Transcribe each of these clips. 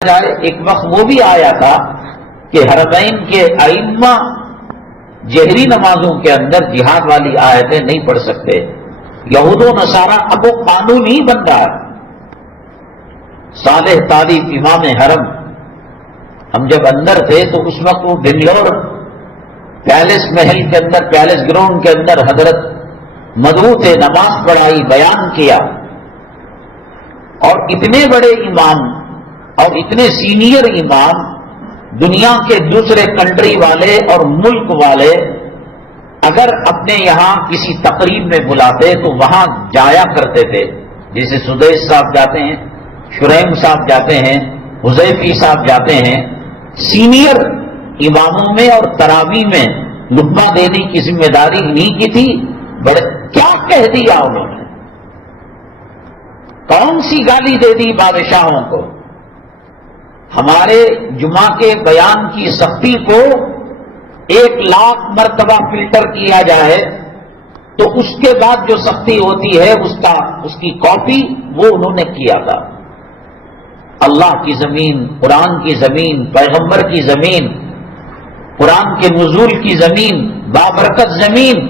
جائے ایک وقت وہ بھی آیا تھا کہ حرمین کے ائمہ جہری نمازوں کے اندر جہاد والی آیتیں نہیں پڑھ سکتے. یہود و نصارہ اب وہ قانون ہی بن رہا ہے. صالح طالب امام حرم، ہم جب اندر تھے تو اس وقت وہ بنگلور پیلس محل کے اندر، پیلس گراؤنڈ کے اندر حضرت مدعو تھے، نماز پڑھائی، بیان کیا، اور اتنے بڑے امام اور اتنے سینئر امام دنیا کے دوسرے کنٹری والے اور ملک والے اگر اپنے یہاں کسی تقریب میں بلاتے تو وہاں جایا کرتے تھے. جیسے سدیش صاحب جاتے ہیں، شریم صاحب جاتے ہیں، حذیفی صاحب جاتے ہیں. سینئر اماموں میں اور تراویح میں لقمہ دینے کی ذمہ داری انہیں کی تھی. بڑے کیا کہہ دیا انہوں نے، کون سی گالی دے دی بادشاہوں کو. ہمارے جمعہ کے بیان کی سختی کو 1,00,000 مرتبہ فلٹر کیا جائے تو اس کے بعد جو سختی ہوتی ہے اس کی کاپی وہ انہوں نے کیا تھا. اللہ کی زمین، قرآن کی زمین، پیغمبر کی زمین، قرآن کے نزول کی زمین، بابرکت زمین.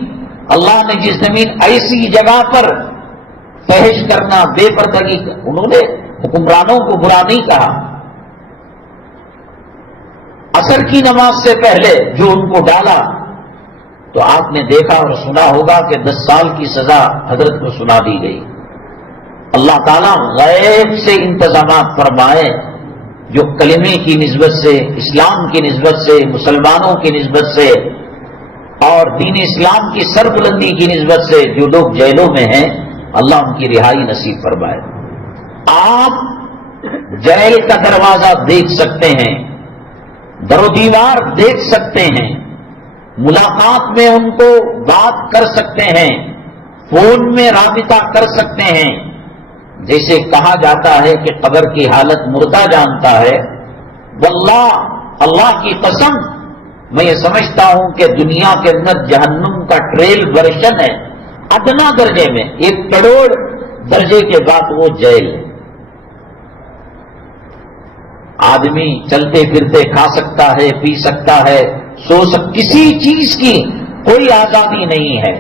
اللہ نے جس زمین ایسی جگہ پر فحش کرنا، بے پردگی، انہوں نے حکمرانوں کو برا نہیں کہا. عصر کی نماز سے پہلے جو ان کو ڈالا تو آپ نے دیکھا اور سنا ہوگا کہ 10 سال کی سزا حضرت کو سنا دی گئی. اللہ تعالیٰ غیب سے انتظامات فرمائے جو کلمے کی نسبت سے، اسلام کی نسبت سے، مسلمانوں کی نسبت سے اور دین اسلام کی سربلندی کی نسبت سے جو لوگ جیلوں میں ہیں، اللہ ان کی رہائی نصیب فرمائے. آپ جیل کا دروازہ دیکھ سکتے ہیں، در و دیوار دیکھ سکتے ہیں، ملاقات میں ان کو بات کر سکتے ہیں، فون میں رابطہ کر سکتے ہیں. جیسے کہا جاتا ہے کہ قبر کی حالت مردہ جانتا ہے، واللہ اللہ کی قسم میں یہ سمجھتا ہوں کہ دنیا کے اندر جہنم کا ٹریل ورژن ہے ادنا درجے میں، 1 کروڑ درجے کے بعد وہ جیل ہے. آدمی چلتے پھرتے کھا سکتا ہے، پی سکتا ہے، کسی چیز کی کوئی آزادی نہیں ہے.